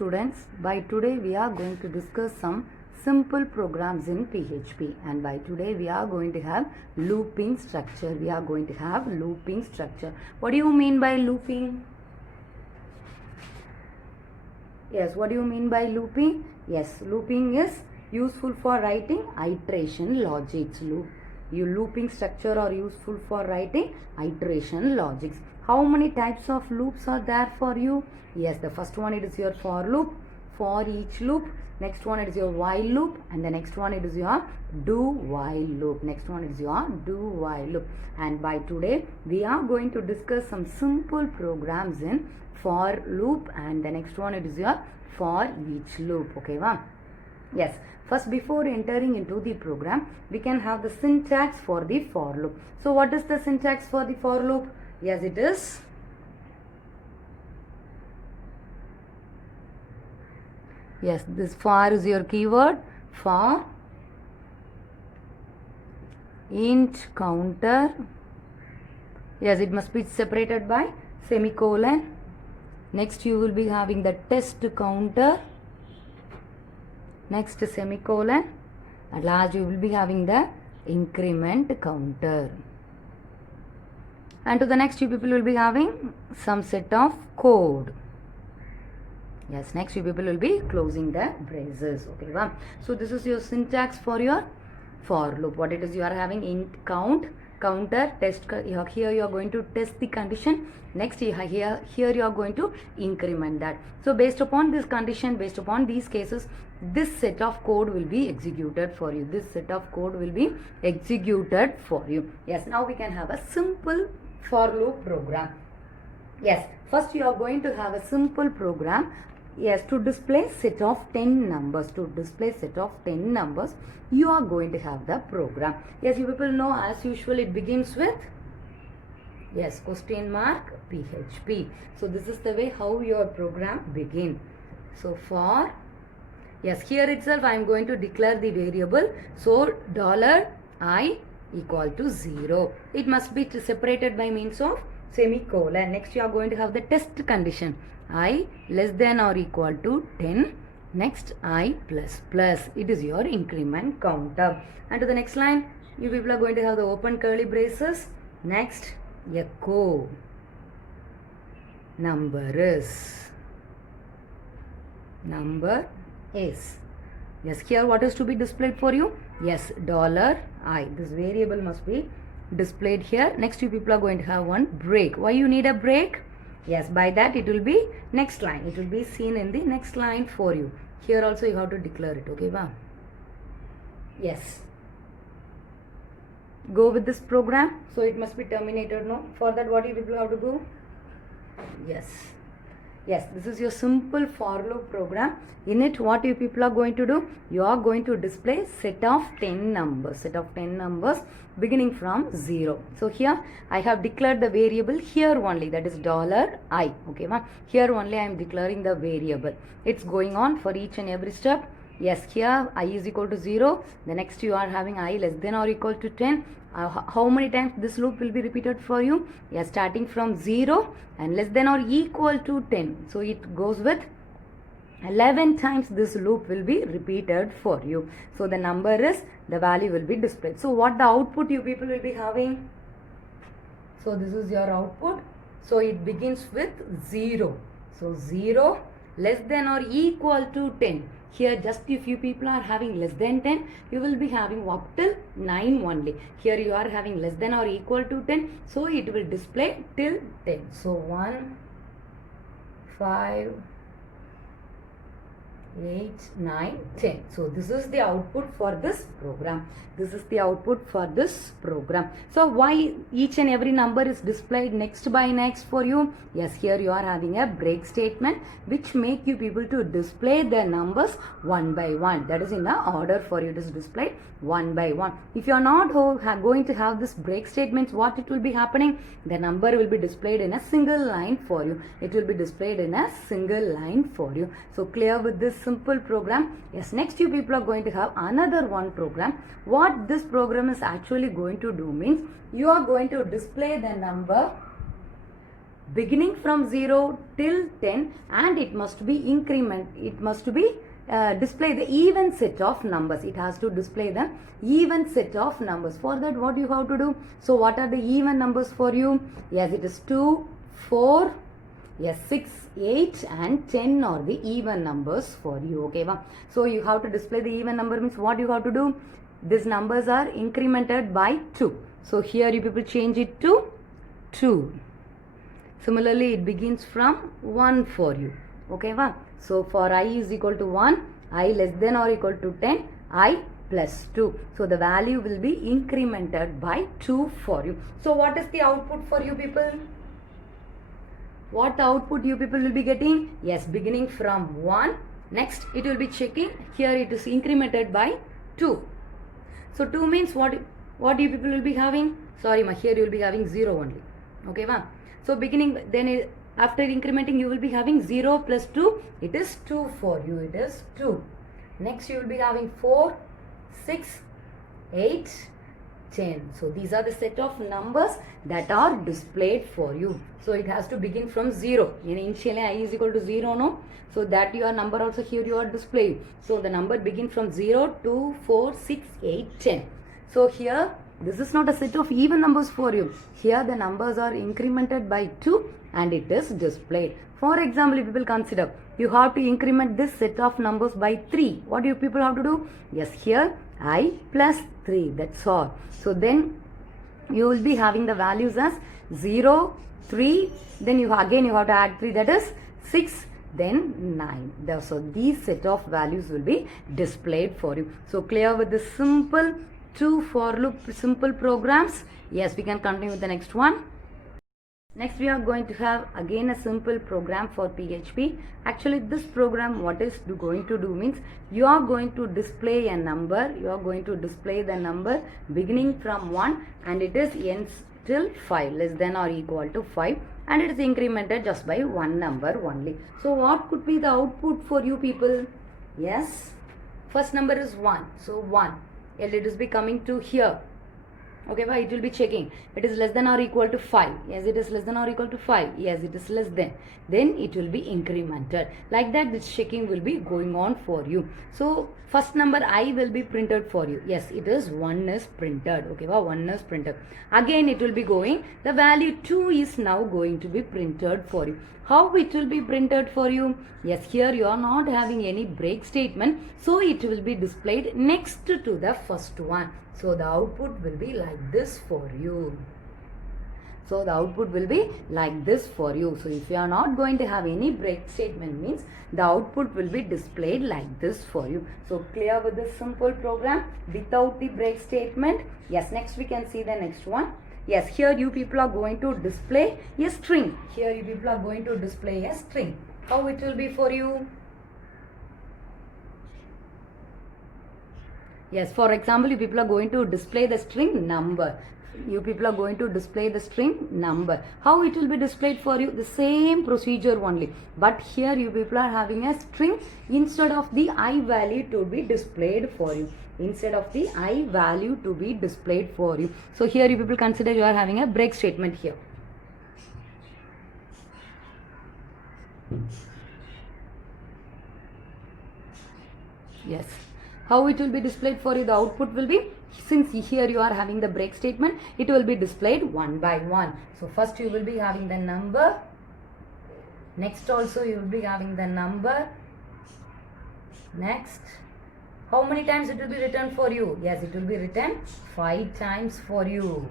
students, by today we are going to discuss some simple programs in PHP, and by today we are going to have looping structure. What do you mean by looping? Yes, what do you mean by looping? Yes, looping is useful for writing iteration logics. Looping structure are useful for writing iteration logics. How many types of loops are there for you? Yes, the first one it is your for loop, for each loop. Next one it is your while loop, and the next one it is your do while loop. And by today we are going to discuss some simple programs in for loop, and the next one it is your for each loop. Okay, wow? Yes. First, before entering into the program, we can have the syntax for the for loop. So, what is the syntax for the for loop? Yes, it is. Yes, this for is your keyword. For int counter. Yes, it must be separated by semicolon. Next, you will be having the test counter. Next, semicolon. At last, you will be having the increment counter. And to the next, you people will be having some set of code. Yes, next you people will be closing the braces. Okay, wow. So this is your syntax for your for loop. What it is, you are having int count, counter, test. Here you are going to test the condition. Next here you are going to increment that. So based upon this condition, based upon these cases, this set of code will be executed for you. Yes, now we can have a simple for loop program. Yes, first you are going to have a simple program. Yes, to display set of 10 numbers. You are going to have the program. Yes, you people know as usual it begins with question mark PHP. So this is the way how your program begin. So for here itself I am going to declare the variable. So $I equal to 0. It must be separated by means of semicolon. Next you are going to have the test condition. I less than or equal to 10. Next I plus plus. It is your increment counter. And to the next line, you people are going to have the open curly braces. Next echo number is. Yes, here what is to be displayed for you? Yes, $I. This variable must be displayed here. Next you people are going to have one break. Why you need a break? Yes, by that it will be next line. It will be seen in the next line for you. Here also you have to declare it. Okay, wow. Yes. Go with this program. So it must be terminated now. For that what you people have to do? Yes, this is your simple for loop program. In it, what you people are going to do? You are going to display set of 10 numbers. Beginning from 0. So here I have declared the variable here only, that is $I. Okay, ma? Here only I am declaring the variable. It's going on for each and every step. Yes, here I is equal to 0. The next you are having I less than or equal to 10. How many times this loop will be repeated for you? Yes, starting from 0 and less than or equal to 10. So it goes with 11 times this loop will be repeated for you. So the number is, the value will be displayed. So what the output you people will be having? So this is your output. So it begins with 0. So 0 less than or equal to 10. Here just if you people are having less than 10, you will be having up till 9 only. Here you are having less than or equal to 10. So it will display till 10. So 1, 5, 8, 9, 10. So this is the output for this program. So why each and every number is displayed next by next for you? Yes, here you are having a break statement which make you people to display the numbers one by one. That is in the order for you to display one by one. If you are not going to have this break statements, what it will be happening? The number will be displayed in a single line for you. So clear with this simple program? Yes, next you people are going to have another one program. What this program is actually going to do means, you are going to display the number beginning from 0 till 10, and it must be display the even set of numbers. It has to display the even set of numbers. For that, what you have to do? So what are the even numbers for you? Yes, it is 2, 4, yes, 6, 8 and 10 are the even numbers for you. Okay, va? So you have to display the even number means what you have to do? These numbers are incremented by 2. So here you people change it to 2. Similarly, it begins from 1 for you. Okay, va? So for I is equal to 1, I less than or equal to 10, I plus 2. So the value will be incremented by 2 for you. So what is the output for you people? What output you people will be getting? Yes, beginning from 1. Next, it will be checking. Here it is incremented by 2. So 2 means what you people will be having? Sorry, here you will be having 0 only. Okay, va? So beginning, then after incrementing, you will be having 0 plus 2. It is 2 for you. It is 2. Next, you will be having 4, 6, 8, 10. So these are the set of numbers that are displayed for you. So it has to begin from 0. Initially I is equal to 0, no? So that your number also here you are displaying. So the number begin from 0, 2, 4, 6, 8, 10. So here this is not a set of even numbers for you. Here the numbers are incremented by 2 and it is displayed. For example, if people consider, you have to increment this set of numbers by 3. What do you people have to do? Yes, here I plus 3. That's all. So then you will be having the values as 0, 3. Then you have to add 3. That is 6. Then 9. So these set of values will be displayed for you. So clear with the simple 2 for loop simple programs. Yes, we can continue with the next one. Next we are going to have again a simple program for PHP. Actually this program what is going to do means you are going to display a number. You are going to display the number beginning from 1 and it is ends till 5, less than or equal to 5, and it is incremented just by one number only. So what could be the output for you people? Yes, first number is 1. So 1. It is be coming to here. Okay, but it will be checking. It is less than or equal to 5. Yes, it is less than or equal to 5. Yes, it is less than. Then it will be incremented. Like that, this checking will be going on for you. So, first number I will be printed for you. Yes, it is 1 is printed. Okay, well, 1 is printed. Again, it will be going. The value 2 is now going to be printed for you. How it will be printed for you? Yes, here you are not having any break statement. So, it will be displayed next to the first one. So, the output will be like this for you. So, the output will be like this for you. So, if you are not going to have any break statement means the output will be displayed like this for you. So, clear with this simple program without the break statement. Yes, next we can see the next one. Yes, here you people are going to display a string. Here you people are going to display a string. How it will be for you? Yes, for example, you people are going to display the string number. You people are going to display the string number. How it will be displayed for you? The same procedure only. But here you people are having a string instead of the I value to be displayed for you. Instead of the I value to be displayed for you. So here you people consider you are having a break statement here. Yes. How it will be displayed for you? The output will be, since here you are having the break statement, it will be displayed one by one. So first you will be having the number. Next also you will be having the number. Next. How many times it will be written for you? Yes, it will be written 5 times for you.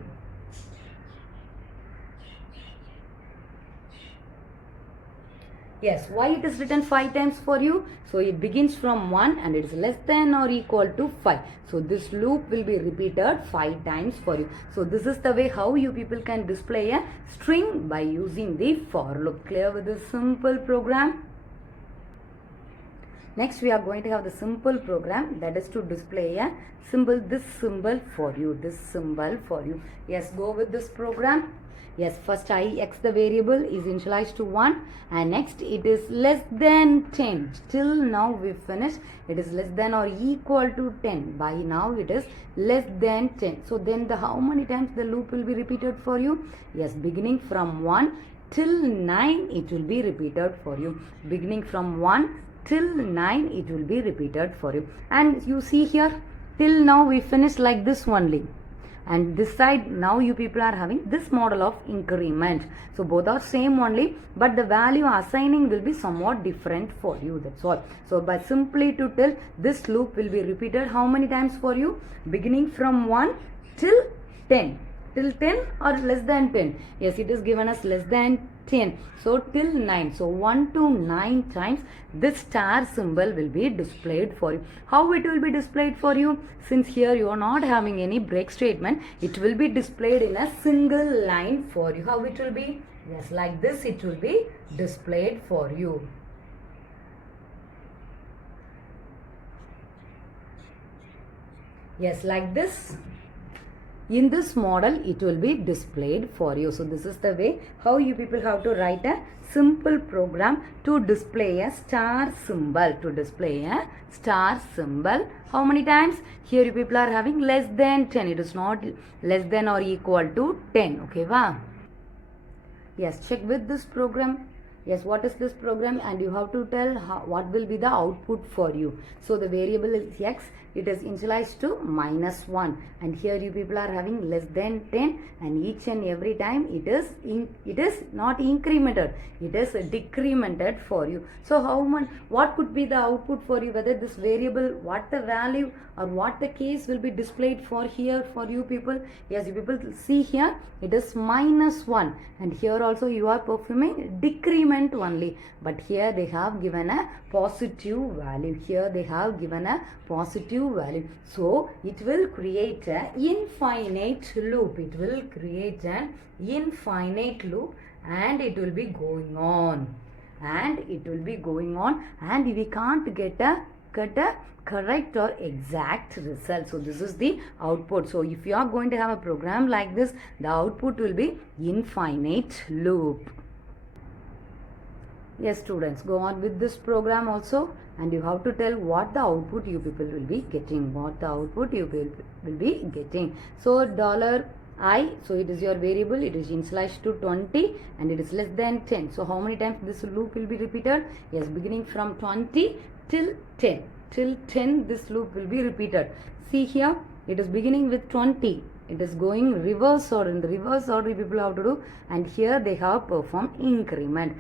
Yes, why it is written 5 times for you? So it begins from 1 and it is less than or equal to 5. So this loop will be repeated 5 times for you. So this is the way how you people can display a string by using the for loop. Clear with this simple program? Next we are going to have the simple program, that is to display a symbol, this symbol for you, this symbol for you. Yes, go with this program. Yes, first ix the variable is initialized to 1 and next it is less than 10. Till now we finished. It is less than or equal to 10. By now it is less than 10. So then how many times the loop will be repeated for you? Yes, beginning from 1 till 9 it will be repeated for you. Beginning from 1 till 9 it will be repeated for you. And you see here, till now we finished like this only. And this side now you people are having this model of increment. So both are same only, but the value assigning will be somewhat different for you, that's all. So by simply to tell, this loop will be repeated how many times for you? Beginning from 1 till 10. Till 10 or less than 10? Yes, it is given as less than 10. So till 9. So 1 to 9 times this star symbol will be displayed for you. How it will be displayed for you? Since here you are not having any break statement, it will be displayed in a single line for you. How it will be? Yes, like this it will be displayed for you. Yes, like this. In this model it will be displayed for you. So this is the way how you people have to write a simple program to display a star symbol. How many times? Here you people are having less than 10. It is not less than or equal to 10. Okay, wow. Yes, check with this program. Yes, what is this program? And you have to tell what will be the output for you. So the variable is x. It is initialized to -1, and here you people are having less than 10, and each and every time it is not incremented, it is decremented for you. So how much, what could be the output for you, whether this variable, what the value or what the case will be displayed for here for you people? Yes, you people see here it is -1, and here also you are performing decrement only, but here they have given a positive value. Here they have given a positive value. So it will create an infinite loop. It will create an infinite loop, and it will be going on. And it will be going on, and we can't get a correct or exact result. So this is the output. So if you are going to have a program like this, the output will be infinite loop. Yes, students, go on with this program also, and you have to tell what the output you people will be getting. So $I, so it is your variable, it is initialized to 20 and it is less than 10. So how many times this loop will be repeated? Yes, beginning from 20 till 10. Till 10 this loop will be repeated. See here, it is beginning with 20. It is going reverse order. In the reverse order people have to do, and here they have performed increment.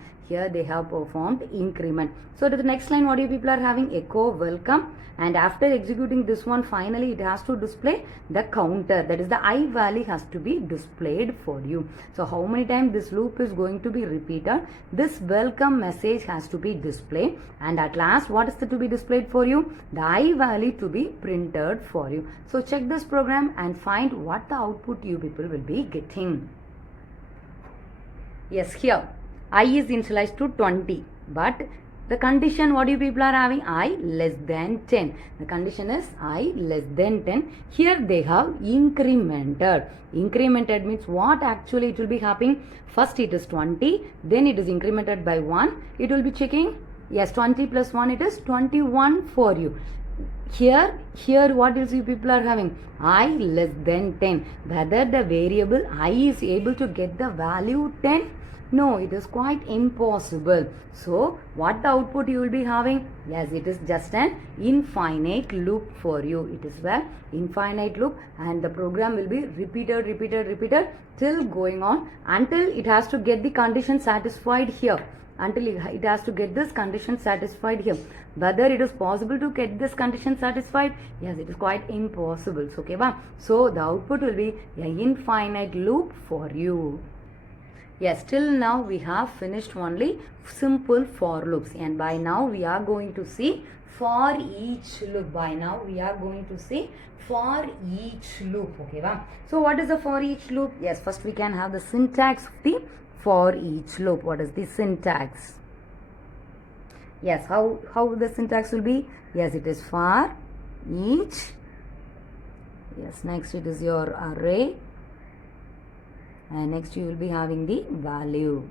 So to the next line, what you people are having? Echo welcome, and after executing this one, finally it has to display the counter, that is the I value has to be displayed for you. So how many times this loop is going to be repeated? This welcome message has to be displayed, and at last what is to be displayed for you? The I value to be printed for you. So check this program and find what the output you people will be getting. Yes, here I is initialized to 20, but the condition what you people are having? I less than 10. The condition is I less than 10. Here they have incremented. Incremented means what actually it will be happening? First it is 20, then it is incremented by 1. It will be checking, yes, 20 plus 1, it is 21 for you. Here what is you people are having? I less than 10. Whether the variable I is able to get the value 10? No, it is quite impossible. So what the output you will be having? Yes, it is just an infinite loop for you. It is an infinite loop, and the program will be repeated till going on until it has to get the condition satisfied here. Until it has to get this condition satisfied here. Whether it is possible to get this condition satisfied? Yes, it is quite impossible. So, okay, so the output will be an infinite loop for you. Yes, till now we have finished only simple for loops, and by now we are going to see for each loop. Okay, so what is the for each loop? Yes, first we can have the syntax of the for each loop. What is the syntax? Yes, how the syntax will be? Yes, it is for each. Yes, next it is your array, and next you will be having the value,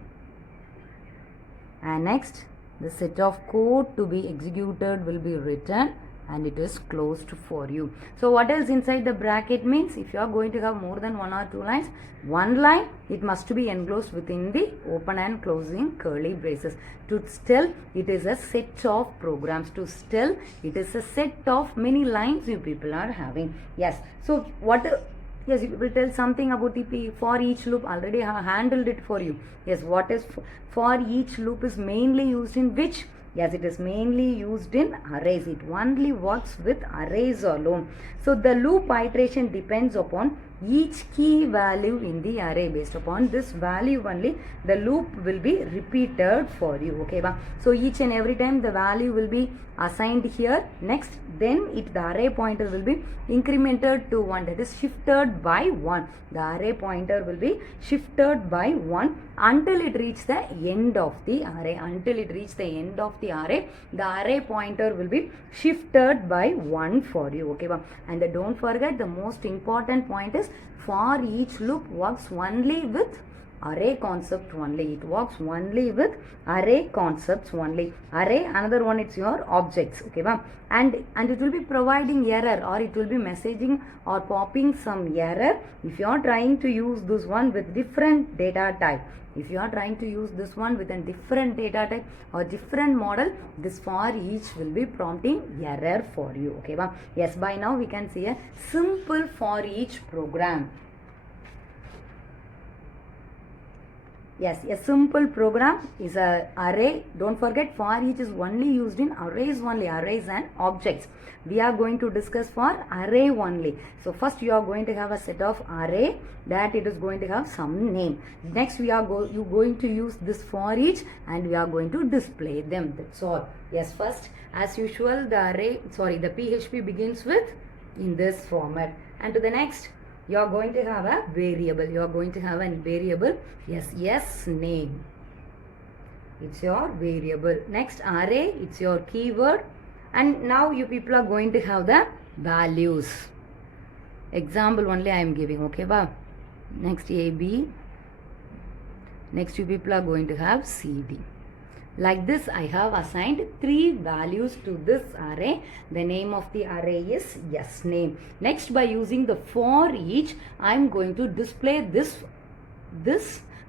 and next the set of code to be executed will be written, and it is closed for you. So what else inside the bracket means? If you are going to have more than one or two lines, one line it must be enclosed within the open and closing curly braces. To tell it is a set of programs. To tell it is a set of many lines you people are having. Yes. So what? Yes, you will tell something about the for each loop. Already I have handled it for you. Yes, what is for each loop is mainly used in which? Yes, it is mainly used in arrays. It only works with arrays alone. So the loop iteration depends upon each key value in the array. Based upon this value only, the loop will be repeated for you. Okay, so each and every time the value will be assigned here. Next, then the array pointer will be incremented to 1, that is shifted by 1. The array pointer will be shifted by 1 until it reaches the end of the array. Until it reaches the end of the array pointer will be shifted by 1 for you. Okay, and don't forget the most important point is for each loop works only with array concept only. It works only with array concepts only. Array, another one, it's your objects. Okay, and it will be providing error, or it will be messaging or popping some error if you are trying to use this one with different data type. If you are trying to use this one with a different data type or different model, this for each will be prompting error for you. Okay, yes, by now we can see a simple for each program. Yes, a simple program is a array. Don't forget, for each is only used in arrays only, arrays and objects. We are going to discuss for array only. So first you are going to have a set of array that it is going to have some name. Next we are going to use this for each and we are going to display them. That's all. Yes, first as usual the PHP begins with in this format, and to the next you are going to have a variable. You are going to have a variable. Yes, name. It's your variable. Next array, it's your keyword. And now you people are going to have the values. Example only I am giving. Okay, next AB. Next you people are going to have CD. Like this, I have assigned 3 values to this array. The name of the array is yes name. Next, by using the for each, I am going to display this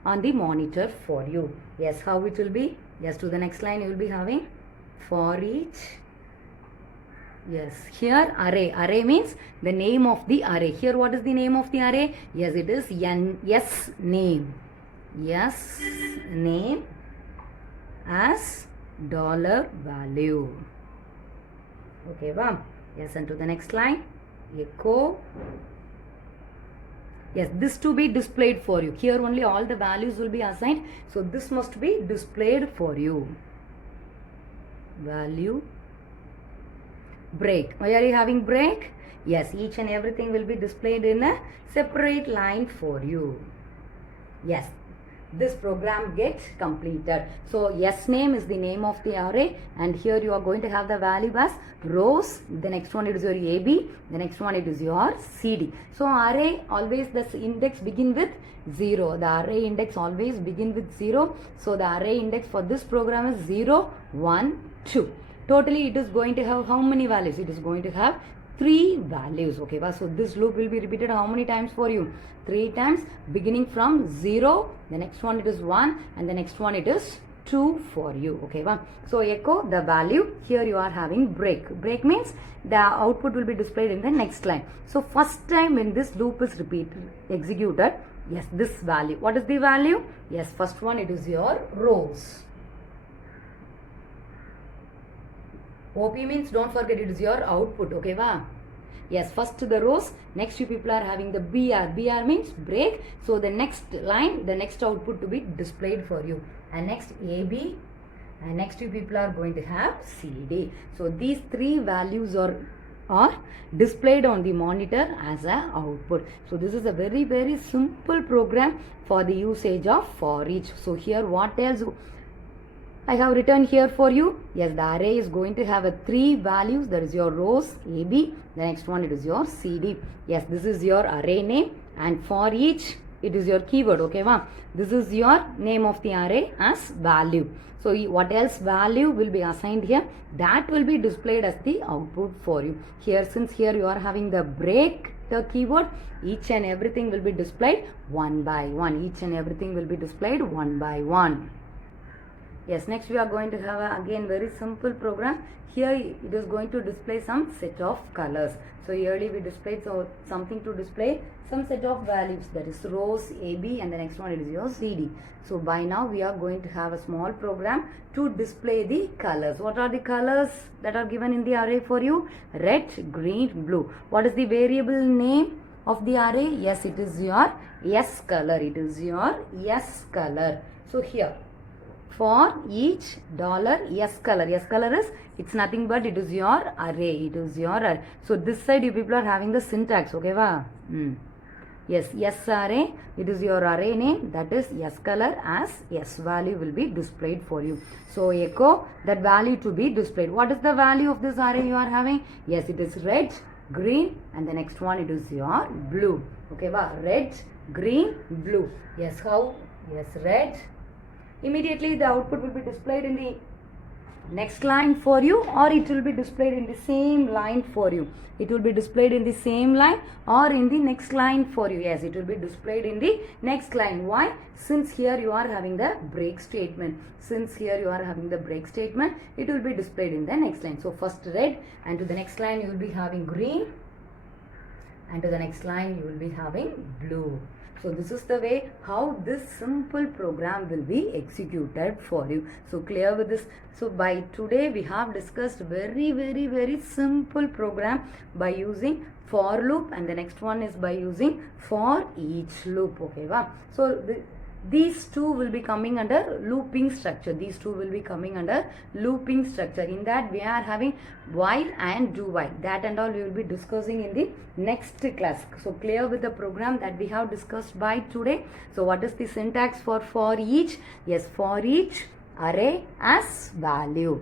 on the monitor for you. Yes, how it will be? Yes, to the next line you will be having for each. Yes, here array. Array means the name of the array. Here what is the name of the array? Yes, it is yes name. Yes name as $value. Okay, yes, and to the next line, echo. Yes, this to be displayed for you. Here only all the values will be assigned, so this must be displayed for you. Value break. Why are you having break? Yes, each and everything will be displayed in a separate line for you. Yes, this program gets completed. So yes name is the name of the array, and here you are going to have the value as rows. The next one it is your AB, the next one it is your CD. So array always the index begin with 0. The array index always begin with 0. So the array index for this program is 0, 1, 2. Totally it is going to have how many values? It is going to have 3 values. Okay, so this loop will be repeated how many times for you? 3 times, beginning from 0, the next one it is 1, and the next one it is 2 for you. Okay, so echo the value. Here you are having break. Break means the output will be displayed in the next line. So first time when this loop is executed, yes, this value. What is the value? Yes, first one it is your rows. OP means don't forget it is your output. Okay, yes, first the rows, next you people are having the BR. BR means break. So the next line, the next output to be displayed for you. And next AB, and next you people are going to have CD. So these 3 values are displayed on the monitor as a output. So this is a very, very simple program for the usage of for each. So here what else I have written here for you? Yes, the array is going to have a 3 values. There is your rows AB. The next one it is your CD. Yes, this is your array name, and for each it is your keyword, okay va? This is your name of the array as value. So what else value will be assigned here, that will be displayed as the output for you. Here, since here you are having the break the keyword, each and everything will be displayed one by one. Each and everything will be displayed one by one. Yes, next we are going to have again very simple program. Here it is going to display some set of colors. So earlier we displayed something to display some set of values, that is rows AB, and the next one it is your CD. So by now we are going to have a small program to display the colors. What are the colors that are given in the array for you? Red, green, blue. What is the variable name of the array? Yes, it is your S color. It is your S color. So here, for each dollar S color. S color is, it's nothing but it is your array. It is your array. So this side you people are having the syntax, okay va? Yes, S array, it is your array name, that is S color as S value will be displayed for you. So echo that value to be displayed. What is the value of this array you are having? Yes, it is red, green, and the next one it is your blue. Okay va? Red, green, blue. Yes, how? Yes, red. Immediately the output will be displayed in the next line for you, or it will be displayed in the same line for you. It will be displayed in the same line or in the next line for you. Yes, it will be displayed in the next line. Why? Since here you are having the break statement. Since here you are having the break statement, it will be displayed in the next line. So first red, and to the next line you will be having green, and to the next line you will be having blue. So this is the way how this simple program will be executed for you. So clear with this? So by today we have discussed very simple program by using for loop, and the next one is by using for each loop. Okay va? So these two will be coming under looping structure. These two will be coming under looping structure. In that we are having while and do while. That and all we will be discussing in the next class. So clear with the program that we have discussed by today. So what is the syntax for each? Yes, for each array as value,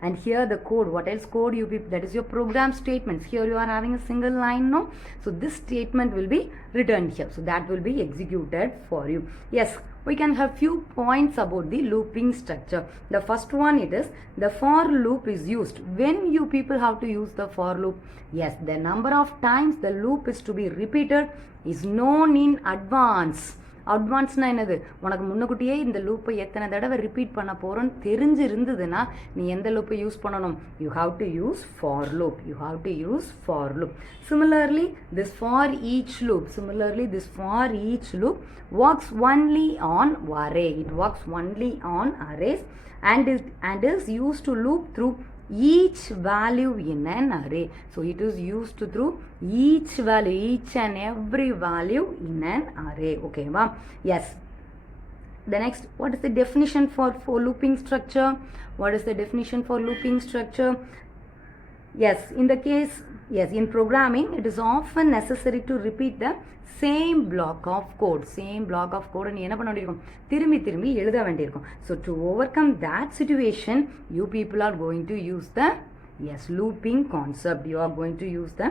and here the code. What else code you be, that is your program statements. Here you are having a single line, no? So this statement will be written here, so that will be executed for you. Yes, we can have few points about the looping structure. The first one, it is the for loop is used. When you people have to use the for loop? Yes, the number of times the loop is to be repeated is known in advance. அட்வான்ஸ்னா என்னது? உனக்கு முன்னக்கூட்டியே இந்த லூப்பை எத்தனை தடவை repeat பண்ண போகிறோன்னு தெரிஞ்சிருந்ததுன்னா நீ எந்த லூப்பை யூஸ் பண்ணணும்? You have to use for loop. You have to use for loop. Similarly, this for each loop works only on array. It works only on arrays and is used to loop through each value in an array. So it is used through each value, each and every value in an array. Okay va? Yes. The next, what is the definition for looping structure? What is the definition for looping structure? Yes, in the case, yes, in programming it is often necessary to repeat the same block of code. நீ என்ன பண்ண வேண்டியிருக்கும்? திரும்பி எழுத வேண்டியிருக்கும். So to overcome that situation, you people are going to use the looping concept. You are going to use the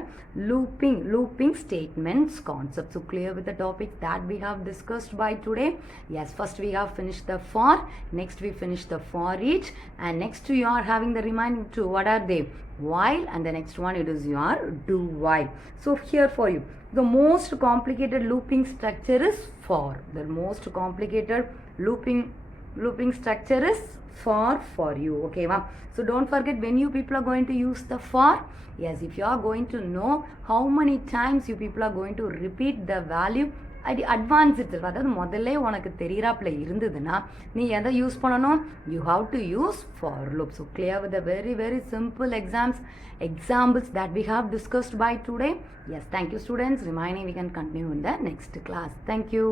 looping statements concept. So clear with the topics that we have discussed by today? Yes, first we have finished the for, next we finished the for each, and next you are having the remaining two. What are they? While, and the next one it is your do while. So here for you, the most complicated looping structure is for. The most complicated looping structure is for you. Okay ma? So don't forget, when you people are going to use the for, yes, if you are going to know how many times you people are going to repeat the value at advance itself, அதாவது முதல்ல உனக்கு தெரியிறாப்புல இருந்ததுன்னா நீ எதை use பண்ணணும்? You have to use for loop. So clear with the very simple examples that we have discussed by today? Yes, thank you students. Remaining we can continue in the next class. Thank you.